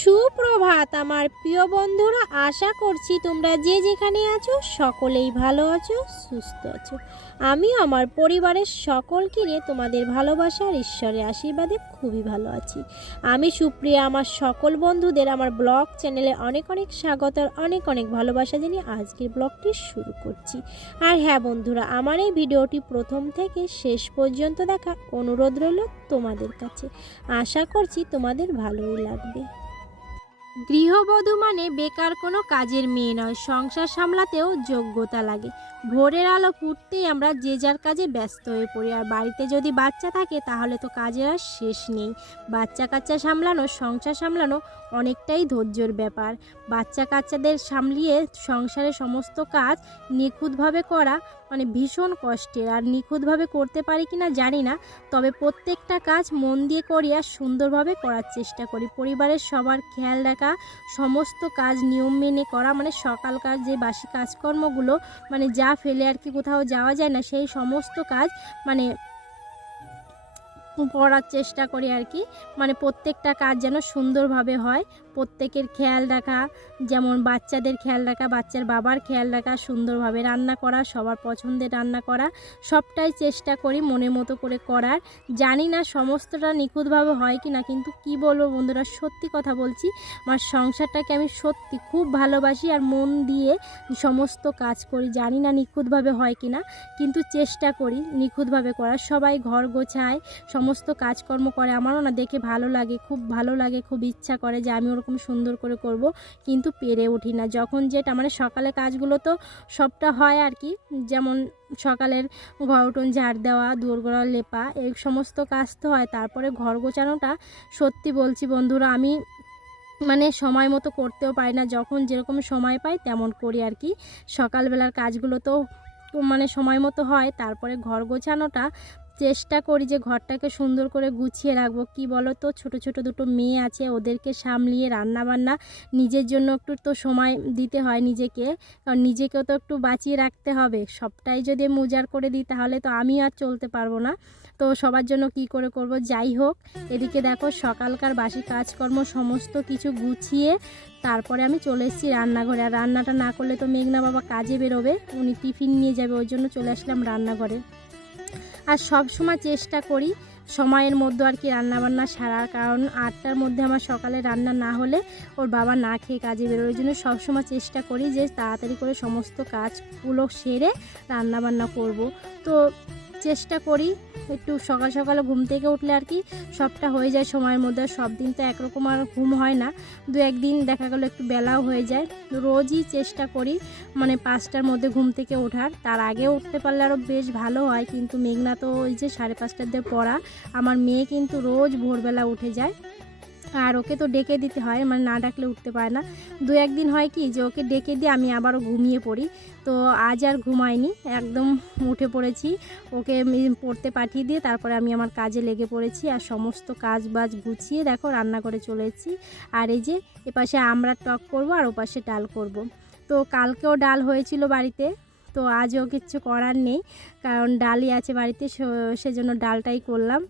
সুপ্রভাত আমার প্রিয় বন্ধুরা, আশা করছি তোমরা যে যেখানে আছো সকলেই ভালো আছো, সুস্থ আছো। আমি আমার পরিবারের সকলকে নিয়ে তোমাদের ভালোবাসার ঈশ্বরের আশীর্বাদে খুবই ভালো আছি। আমি সুপ্রিয়া, আমার সকল বন্ধুদের আমার ব্লগ চ্যানেলে অনেক অনেক স্বাগত আর অনেক অনেক ভালোবাসা জানিয়ে আজকের ব্লগটি শুরু করছি। আর হ্যাঁ বন্ধুরা, আমার এই ভিডিওটি প্রথম থেকে শেষ পর্যন্ত দেখা অনুরোধ রইল তোমাদের কাছে। আশা করছি তোমাদের ভালোই লাগবে। গৃহবধূ মানে বেকার কোনো কাজের মেয়ে নয়, সংসার সামলাতেও যোগ্যতা লাগে। ভোরের আলো ফুটতেই আমরা যে যার কাজে ব্যস্ত হয়ে পড়ি, আর বাড়িতে যদি বাচ্চা থাকে তাহলে তো কাজের আর শেষ নেই। বাচ্চা কাচ্চা সামলানো, সংসার সামলানো অনেকটাই ধৈর্যের ব্যাপার। বাচ্চা কাচ্চাদের সামলিয়ে সংসারের সমস্ত কাজ নিখুঁতভাবে করা মানে ভীষণ কষ্টের। আর নিখুঁতভাবে করতে পারি কি না জানি না, তবে প্রত্যেকটা কাজ মন দিয়ে করি আর সুন্দরভাবে করার চেষ্টা করি। পরিবারের সবার খেয়াল রাখা, সমস্ত কাজ নিয়ম মেনে করা, মানে সকালকার যে বাসি কাজকর্মগুলো মানে যা ফেলে আর কি কোথাও যাওয়া যায় না, সেই সমস্ত কাজ মানে করার চেষ্টা করি আর কি। মানে প্রত্যেকটা কাজ যেন সুন্দরভাবে হয়, প্রত্যেকের খেয়াল রাখা, যেমন বাচ্চাদের খেয়াল রাখা, বাচ্চার বাবার খেয়াল রাখা, সুন্দরভাবে রান্না করা, সবার পছন্দের রান্না করা, সবটাই চেষ্টা করি মনের মতো করে করার। জানি না সমস্তটা নিখুঁতভাবে হয় কি না, কিন্তু কি বলবো বন্ধুরা, সত্যি কথা বলছি, আমার সংসারটাকে আমি সত্যি খুব ভালোবাসি আর মন দিয়ে সমস্ত কাজ করি। জানি না নিখুঁতভাবে হয় কি না, কিন্তু চেষ্টা করি নিখুঁতভাবে করার। সবাই ঘর গোছায়, সমস্ত কাজকর্ম করে, আমারও না দেখে ভালো লাগে, খুব ভালো লাগে, খুব ইচ্ছা করে যে আমি ওরকম সুন্দর করে করব, কিন্তু পেরে উঠি না। যখন যেটা মানে সকালে কাজগুলো তো সবটা হয় আর কি, যেমন সকালের ঘর উঠোন ঝাড় দেওয়া, দুয়ারগোড়া লেপা, এই সমস্ত কাজ তো হয়। তারপরে ঘর গোছানোটা সত্যি বলছি বন্ধুরা, আমি মানে সময় মতো করতেও পারি না, যখন যেরকম সময় পাই তেমন করি আর কি। সকালবেলার কাজগুলো তো মানে সময় মতো হয়। তারপরে ঘর গোছানোটা চেষ্টা করি যে ঘরটাকে সুন্দর করে গুছিয়ে রাখবো। কি বলো তো, ছোট ছোট দুটো মেয়ে আছে, ওদেরকে সামলিয়ে রান্নাবান্না, নিজের জন্য একটু তো সময় দিতে হয় নিজেকে, কারণ নিজেকেও তো একটু বাঁচিয়ে রাখতে হবে। সবটাই যদি আমি উজাড় করে দিই তাহলে তো আমি আর চলতে পারবো না। তো সবার জন্য কি করে করব, যাই হোক। এদিকে দেখো সকালকার বাসি কাজকর্ম সমস্ত কিছু গুছিয়ে তারপরে আমি চলে এসেছি রান্নাঘরে। আর রান্নাটা না করলে তো মেঘনা বাবা কাজে বেরোবে, উনি টিফিন নিয়ে যাবে, ওই জন্য চলে আসলাম রান্নাঘরে। আর সব সময় চেষ্টা করি সময়ের মধ্যে আর কি রান্নাবান্না সারার, কারণ 8টার মধ্যে আমার সকালে রান্না না হলে ওর বাবা না খেয়ে কাজে বেরোয়। ওই জন্য সবসময় চেষ্টা করি যে তাড়াতাড়ি করে সমস্ত কাজগুলো সেরে রান্নাবান্না করব। তো চেষ্টা করি একটু সকাল সকালে ঘুম থেকে উঠলে আর কি সবটা হয়ে যায় সময়ের মধ্যে। সব দিন তো একরকম আর ঘুম হয় না, দু একদিন দেখা গেলো একটু বেলাও হয়ে যায়। রোজই চেষ্টা করি মানে 5টার মধ্যে ঘুম থেকে ওঠার, তার আগে উঠতে পারলে আরও বেশ ভালো হয়। কিন্তু মেঘনা তো ওই যে 5:30টার দিয়ে পড়া, আমার মেয়ে কিন্তু রোজ ভোরবেলা উঠে যায়, আর ওকে তো ডেকে দিতে হয়, মানে না ডাকলে উঠতে পারে না। দু একদিন হয় কি যে ওকে ডেকে দিয়ে আমি আবারও ঘুমিয়ে পড়ি। তো আজ আর ঘুমাইনি, একদম উঠে পড়েছি, ওকে পড়তে পাঠিয়ে দিয়ে তারপরে আমি আমার কাজে লেগে পড়েছি। আর সমস্ত কাজ বাজ গুছিয়ে দেখো রান্না করে চলে এসেছি। আর এই যে এপাশে আমরা টক করব আর ওপাশে ডাল করব। তো কালকেও ডাল হয়েছিল বাড়িতে, তো আজও কিচ্ছু করার নেই, কারণ ডালই আছে বাড়িতে, সেজন্য ডালটাই করলাম।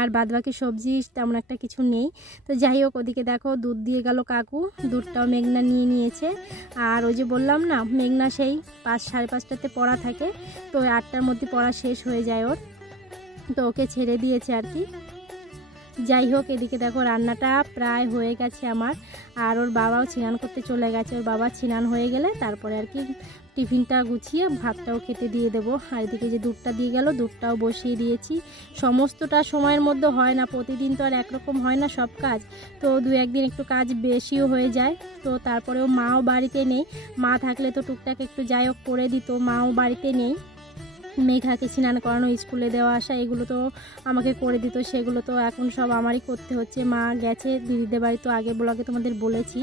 আর বাদবাকি সবজি তেমন একটা কিছু নেই। তো যাই হোক, ওদিকে দেখো দুধ দিয়ে গেল কাকু, দুধটাও মেঘনা নিয়ে নিয়েছে। আর ওই যে বললাম না, মেঘনা সেই 5-5:30টাতে পড়া থাকে, তো 8টার মধ্যে পড়া শেষ হয়ে যায় ওর, তো ওকে ছেড়ে দিয়েছে আর কি। যাই হোক, এদিকে দেখো রান্নাটা প্রায় হয়ে গেছে আমার। আর ওর বাবাও স্নান করতে চলে গেছে, ওর বাবা স্নান হয়ে গেলে তারপরে আর কি টিফিনটা গুছিয়ে ভাতটাও খেতে দিয়ে দেবো। আর এদিকে যে দুধটা দিয়ে গেল, দুধটাও বসিয়ে দিয়েছি। সমস্তটা সময়ের মধ্যে হয় না, প্রতিদিন তো আর একরকম হয় না সব কাজ, তো দু একদিন একটু কাজ বেশিও হয়ে যায়। তো তারপরেও মাও বাড়িতে নেই, মা থাকলে তো টুকটাক একটু যাই হোক করে দিত, মাও বাড়িতে নেই। মেঘাকে স্নান করানো, স্কুলে দেওয়া আসা, এগুলো তো আমাকে করে দিত, সেগুলো তো এখন সব আমারই করতে হচ্ছে। মা গেছে দিদিদের বাড়ি, তো আগে ব্লগে তোমাদের বলেছি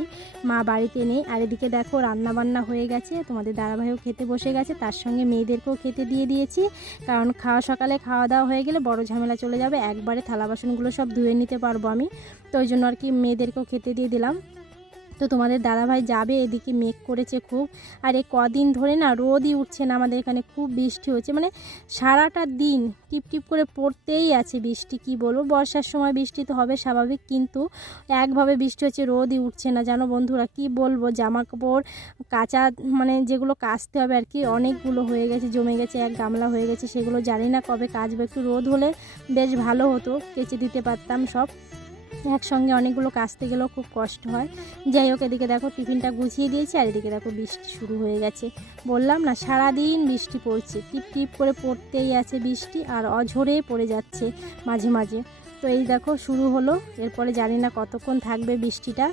মা বাড়িতে নেই। আর এদিকে দেখো রান্না বান্না হয়ে গেছে, তোমাদের দাদাভাইও খেতে বসে গেছে, তার সঙ্গে মেয়েদেরকেও খেতে দিয়ে দিয়েছি, কারণ সকালে খাওয়া দাওয়া হয়ে গেলে বড় ঝামেলা চলে যাবে, একবারে থালা বাসনগুলো সব ধুয়ে নিতে পারবো আমি, তো ওই জন্য আর কি মেয়েদেরকেও খেতে দিয়ে দিলাম। তো তোমাদের দাদাভাই যাবে, এদিকে মেঘ করেছে খুব। আর এই কদিন ধরে না রোদই উঠছে না, আমাদের এখানে খুব বৃষ্টি হচ্ছে, মানে সারাটা দিন টিপ টিপ করে পড়তেই আছে বৃষ্টি। কি বলবো, বর্ষার সময় বৃষ্টি তো হবে স্বাভাবিক, কিন্তু একভাবে বৃষ্টি হচ্ছে, রোদই উঠছে না জানো বন্ধুরা। কি বলবো, জামা কাপড় কাচা মানে যেগুলো কাচতে হবে আর কি, অনেকগুলো হয়ে গেছে, জমে গেছে, এক গামলা হয়ে গেছে, সেগুলো জানি না কবে কাচবো। একটু রোদ হলে বেশ ভালো হতো, কেচে দিতে পারতাম সব, একসঙ্গে অনেকগুলো কাচতে গেলেও খুব কষ্ট হয়। যাই হোক, এদিকে দেখো টিফিনটা গুছিয়ে দিয়েছি, আর এদিকে দেখো বৃষ্টি শুরু হয়ে গেছে। বললাম না সারাদিন বৃষ্টি পড়ছে, টিপ টিপ করে পড়তেই আছে বৃষ্টি, আর অঝরে পড়ে যাচ্ছে মাঝে মাঝে। তো এই দেখো শুরু হলো, এরপরে জানি না কতক্ষণ থাকবে বৃষ্টিটা।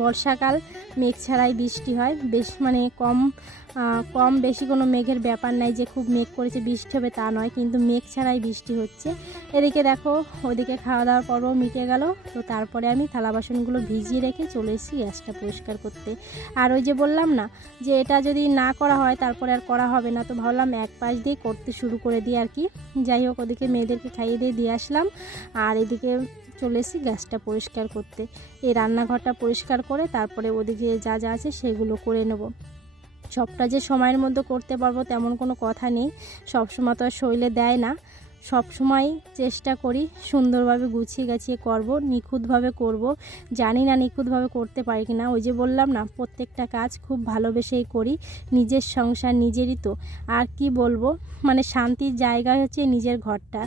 বর্ষাকাল মেঘ ছাড়াই বৃষ্টি হয়, বেশ মানে কম বেশি কোনো মেঘের ব্যাপার নাই যে খুব মেঘ করেছে বৃষ্টি হবে তা নয়, কিন্তু মেঘ ছাড়াই বৃষ্টি হচ্ছে। এদিকে দেখো ওদিকে খাওয়া দাওয়ার পরও মিটে গেল। তো তারপরে আমি থালা বাসনগুলো ভিজিয়ে রেখে চলে এসেছি গ্যাসটা পরিষ্কার করতে। আর ওই যে বললাম না যে এটা যদি না করা হয় তারপরে আর করা হবে না, তো ভাবলাম এক পাশ দিয়ে করতে শুরু করে দিই আর কি। যাই হোক, ওদিকে মেয়েদেরকে খাইয়ে দিয়ে আসলাম, আর এদিকে চলে এসেছি গ্যাসটা পরিষ্কার করতে। এই রান্নাঘরটা পরিষ্কার করে তারপরে ওদিকে যা যা আছে সেগুলো করে নেব। সবটা যে সময়ের মধ্যে করতে পারবো তেমন কোনো কথা নেই, সব সময় তো আর শরীরে দেয় না। সব সময় চেষ্টা করি সুন্দরভাবে গুছিয়ে গাছিয়ে করব, নিখুঁতভাবে করব। জানি না নিখুঁতভাবে করতে পারি কি না, ওই যে বললাম না প্রত্যেকটা কাজ খুব ভালোবেসেই করি, নিজের সংসার নিজেরই তো। আর কি বলবো, মানে শান্তির জায়গা হচ্ছে নিজের ঘরটা।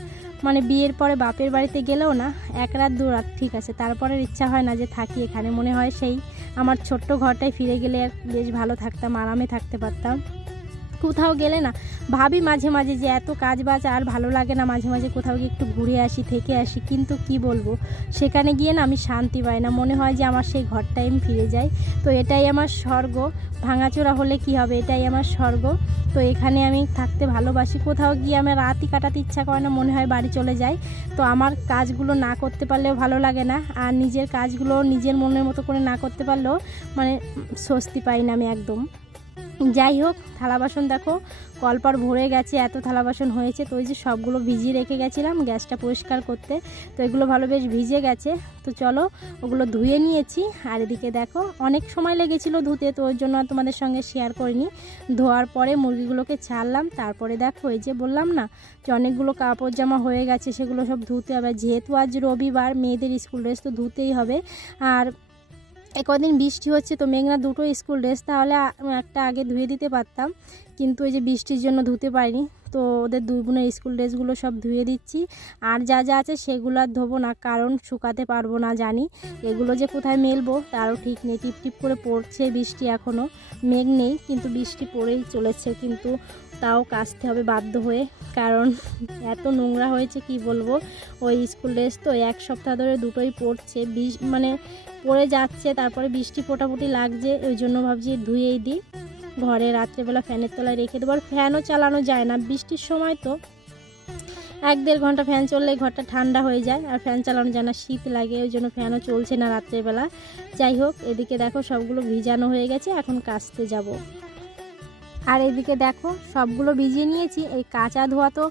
মানে বিয়ের পরে বাপের বাড়িতে গেলেও না এক রাত দু রাত ঠিক আছে, তারপরে ইচ্ছা হয় না যে থাকি এখানে, মনে হয় সেই আমার ছোট্ট ঘরটায় ফিরে গেলে বেশ ভালো থাকতাম, আরামে থাকতে পারতাম। কোথাও গেলে না ভাবি মাঝে মাঝে যে এত কাজ বাজ আর ভালো লাগে না, মাঝে মাঝে কোথাও গিয়ে একটু ঘুরে আসি, থেকে আসি, কিন্তু কি বলবো সেখানে গিয়ে না আমি শান্তি পাই না, মনে হয় যে আমার সেই ঘরটাই আমি ফিরে যাই। তো এটাই আমার স্বর্গ, ভাঙাচোরা হলে কি হবে, এটাই আমার স্বর্গ। তো এখানে আমি থাকতে ভালোবাসি, কোথাও গিয়ে আমার রাতই কাটাতে ইচ্ছা করে না, মনে হয় বাড়ি চলে যাই। তো আমার কাজগুলো না করতে পারলেও ভালো লাগে না, আর নিজের কাজগুলো নিজের মনের মতো করে না করতে পারলেও মানে স্বস্তি পাই না আমি একদম। যাই হোক, থালা বাসন দেখো কলপার ভরে গেছে, এত থালা বাসন হয়েছে। তো ওই যে সবগুলো ভিজিয়ে রেখে গেছিলাম গ্যাসটা পরিষ্কার করতে, তো এগুলো ভালো বেশ ভিজে গেছে। তো চলো ওগুলো ধুয়ে নিয়েছি। আর এদিকে দেখো অনেক সময় লেগেছিল ধুতে, তো ওই জন্য তোমাদের সঙ্গে শেয়ার করিনি। ধোয়ার পরে মুরগিগুলোকে ছাড়লাম, তারপরে দেখো এই যে বললাম না যে অনেকগুলো কাপড় জামা হয়ে গেছে, সেগুলো সব ধুতে হবে। যেহেতু আজ রবিবার, মেয়েদের স্কুল ড্রেস তো ধুতেই হবে। আর কদিন বৃষ্টি হচ্ছে, তো মেঘনা দুটো স্কুল ড্রেস, তাহলে একটা আগে ধুয়ে দিতে পারতাম, কিন্তু ওই যে বৃষ্টির জন্য ধুতে পারিনি। তো ওদের দুই বোনের স্কুল ড্রেসগুলো সব ধুয়ে দিচ্ছি। আর যা যা আছে সেগুলো আর ধোবো না, কারণ শুকাতে পারবো না জানি। এগুলো যে কোথায় মেলবো তারও ঠিক নেই, টিপ টিপ করে পড়ছে বৃষ্টি, এখনও মেঘ নেই কিন্তু বৃষ্টি পড়েই চলেছে, কিন্তু তাও কাচতে হবে বাধ্য হয়ে, কারণ এত নোংরা হয়েছে কি বলবো। ওই স্কুল ড্রেস তো এক সপ্তাহ ধরে দুটোই পড়ছে, মানে পড়ে যাচ্ছে, তারপরে বৃষ্টি ফোটাফুটি লাগছে, ওই জন্য ভাবছি ধুয়েই দিই। ঘরে রাত্রেবেলা ফ্যানের তলায় রেখে দেবো, আর ফ্যানও চালানো যায় না বৃষ্টির সময়, তো 1-1.5 ঘন্টা ফ্যান চললেই ঘরটা ঠান্ডা হয়ে যায়, আর ফ্যান চালানো যায় না, শীত লাগে, ওই জন্য ফ্যানও চলছে না রাত্রেবেলা। যাই হোক, এদিকে দেখো সবগুলো ভিজানো হয়ে গেছে, এখন কাচতে যাব। আর এদিকে দেখো সবগুলো ভিজিয়ে নিয়েছি। এই কাঁচা ধোয়া তো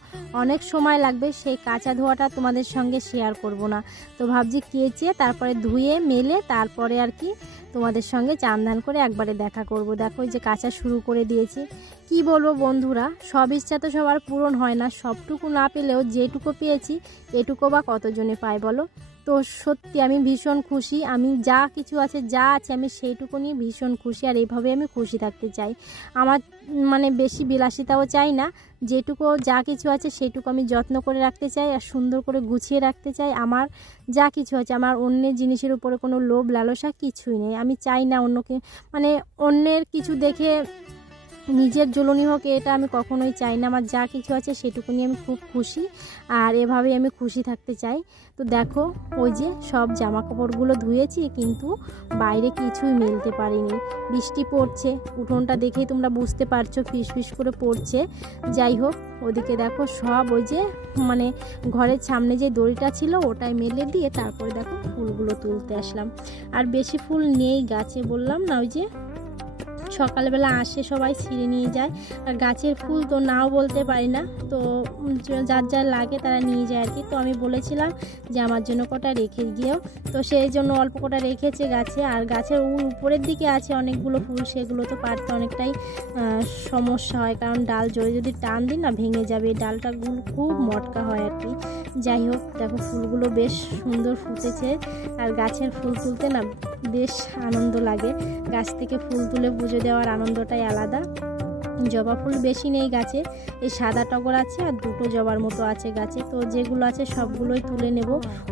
অনেক সময় লাগবে, সেই কাঁচা ধোয়াটা তোমাদের সঙ্গে শেয়ার করব না, তো ভাবছি কেচে তারপরে ধুয়ে মেলে তারপরে আর কি তোমাদের সঙ্গে চান ধান করে একবারে দেখা করব। দেখো এই যে কাঁচা শুরু করে দিয়েছি। কি বলবো বন্ধুরা, সব ইচ্ছা তো সবার পূরণ হয় না, সবটুকু না পেলেও যেটুকু পেয়েছি এটুকু বা কতজনে পায় বলো। তো সত্যি আমি ভীষণ খুশি, আমি যা কিছু আছে যা আছে আমি সেইটুকু নিয়ে ভীষণ খুশি, আর এইভাবে আমি খুশি থাকতে চাই। আমার মানে বেশি বিলাসিতাও চাই না, যেটুকু যা কিছু আছে সেটুকু আমি যত্ন করে রাখতে চাই, আর সুন্দর করে গুছিয়ে রাখতে চাই। আমার যা কিছু আছে, আমার অন্যের জিনিসের উপরে কোনো লোভ লালসা কিছুই নেই। আমি চাই না অন্যকে মানে অন্যের কিছু দেখে নিজের জ্বলনি হোক, এটা আমি কখনোই চাই না। আমার যা কিছু আছে সেটুকু নিয়ে আমি খুব খুশি, আর এভাবেই আমি খুশি থাকতে চাই। তো দেখো ওই যে সব জামা কাপড়গুলো ধুয়েছি, কিন্তু বাইরে কিছুই মেলতে পারিনি, বৃষ্টি পড়ছে। উঠোনটা দেখেই তোমরা বুঝতে পারছো ফিস ফিস করে পড়ছে। যাই হোক, ওদিকে দেখো সব ওই যে মানে ঘরের সামনে যে দড়িটা ছিল ওটাই মেলে দিয়ে তারপরে দেখো ফুলগুলো তুলতে আসলাম। আর বেশি ফুল নেই গাছে, বললাম না ওই যে সকালবেলা আসে সবাই ছিঁড়ে নিয়ে যায়। আর গাছের ফুল তো নাও বলতে পারি না, তো যার যার লাগে তারা নিয়ে যায় আর কি। তো আমি বলেছিলাম যে আমার জন্য কটা রেখে গিয়েও, তো সেই জন্য অল্প কটা রেখেছে গাছে। আর গাছের উপরের দিকে আছে অনেকগুলো ফুল, সেগুলো তো পারতে অনেকটাই সমস্যা হয়, কারণ ডাল জোরে যদি টান দিই না ভেঙে যাবে। এই ডালটাগুলো খুব মটকা হয় আর কি। যাই হোক, দেখো ফুলগুলো বেশ সুন্দর ফুটেছে। আর গাছের ফুল তুলতে না বেশ আনন্দ লাগে। গাছ থেকে ফুল তুলে পুজো দেওয়ার আনন্দটাই আলাদা। জবা ফুল বেশি নেই গাছে, এই সাদা টগর আছে আর দুটো জবার মতো আছে গাছে। তো যেগুলো আছে সবগুলোই তুলে নেব।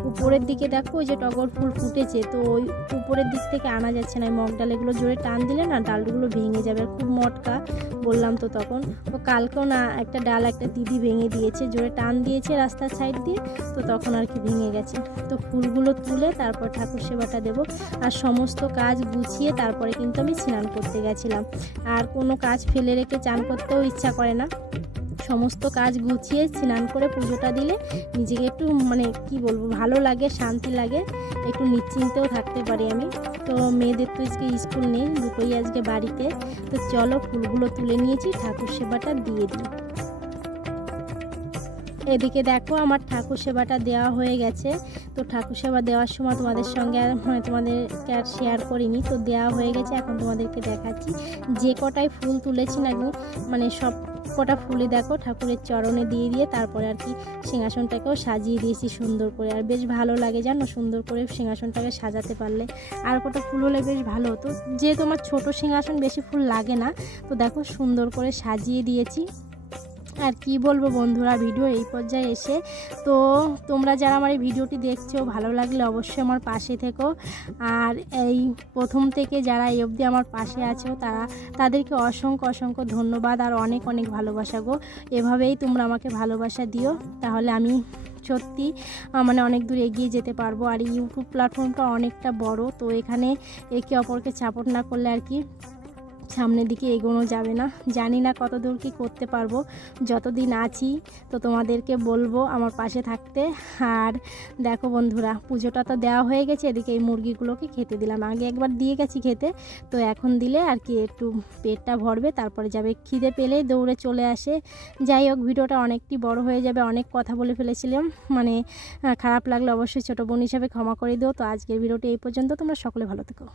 উপরের দিকে দেখো ওই যে টগর ফুল ফুটেছে, তো ওই উপরের দিক থেকে আনা যাচ্ছে না। মগ ডাল এগুলো জোরে টান দিলে না ডালগুলো ভেঙে যাবে, খুব মটকা বললাম তো তখন। তো কালকেও না একটা ডাল একটা দিদি ভেঙে দিয়েছে, জোরে টান দিয়েছে রাস্তার সাইড দিয়ে, তো তখন আর কি ভেঙে গেছে। তো ফুলগুলো তুলে তারপর ঠাকুর সেবাটা দেব। আর সমস্ত কাজ গুছিয়ে তারপরে কিন্তু আমি স্নান করতে গেছিলাম। আর কোনো কাজ ফেলে রেখে চান করতেও ইচ্ছা করে না। সমস্ত কাজ গুছিয়ে স্নান করে পুজোটা দিলে নিজেকে একটু মানে কি বলবো ভালো লাগে, শান্তি লাগে, একটু নিশ্চিন্তেও থাকতে পারি আমি। তো মেয়েদের তো আজকে স্কুল নেই, দুটোই আজকে বাড়িতে। তো চলো ফুলগুলো তুলে নিয়েছি, ঠাকুর সেবাটা দিয়ে দিই। এদিকে দেখো আমার ঠাকুর সেবাটা দেওয়া হয়ে গেছে। তো ঠাকুর সেবা দেওয়ার সময় তোমাদের সঙ্গে তোমাদেরকে আর শেয়ার করিনি, তো দেওয়া হয়ে গেছে। এখন তোমাদেরকে দেখাচ্ছি যে কটাই ফুল তুলেছি না মানে সব কটা ফুলই দেখো ঠাকুরের চরণে দিয়ে দিয়ে তারপরে আর কি সিংহাসনটাকেও সাজিয়ে দিয়েছি সুন্দর করে। আর বেশ ভালো লাগে জানো সুন্দর করে সিংহাসনটাকে সাজাতে পারলে। আর কটা ফুল হলে বেশ ভালো হতো, যেহেতু আমার ছোটো সিংহাসন বেশি ফুল লাগে না। তো দেখো সুন্দর করে সাজিয়ে দিয়েছি। আর কি বলবো বন্ধুরা, ভিডিও এই পর্যায়ে এসে তো তোমরা যারা আমার এই ভিডিওটি দেখছো ভালো লাগলে অবশ্যই আমার পাশে থেকো। আর এই প্রথম থেকে যারা এই অবধি আমার পাশে আছো তাদেরকে অসংখ্য অসংখ্য ধন্যবাদ আর অনেক অনেক ভালোবাসা গো। এভাবেই তোমরা আমাকে ভালোবাসা দিও, তাহলে আমি সত্যি মানে অনেক দূর এগিয়ে যেতে পারবো। আর এই ইউটিউব প্ল্যাটফর্মটা অনেকটা বড়, তো এখানে একে অপরকে সাপোর্ট না করলে আর কি সামনের দিকে এগোনো যাবে না। জানি না কত দূর কী করতে পারবো, যতদিন আছি তো তোমাদেরকে বলবো আমার পাশে থাকতে। আর দেখো বন্ধুরা, পুজোটা তো দেওয়া হয়ে গেছে, এদিকে এই মুরগিগুলোকে খেতে দিলাম। আগে একবার দিয়ে গেছি খেতে, তো এখন দিলে আর কি একটু পেটটা ভরবে, তারপরে যাবে। খিদে পেলেই দৌড়ে চলে আসে। যাই হোক, ভিডিওটা অনেকটি বড় হয়ে যাবে, অনেক কথা বলে ফেলেছিলাম, মানে খারাপ লাগলে অবশ্যই ছোটো বোন হিসাবে ক্ষমা করে দিও। তো আজকের ভিডিওটি এই পর্যন্ত, তোমরা সকলে ভালো থেকো।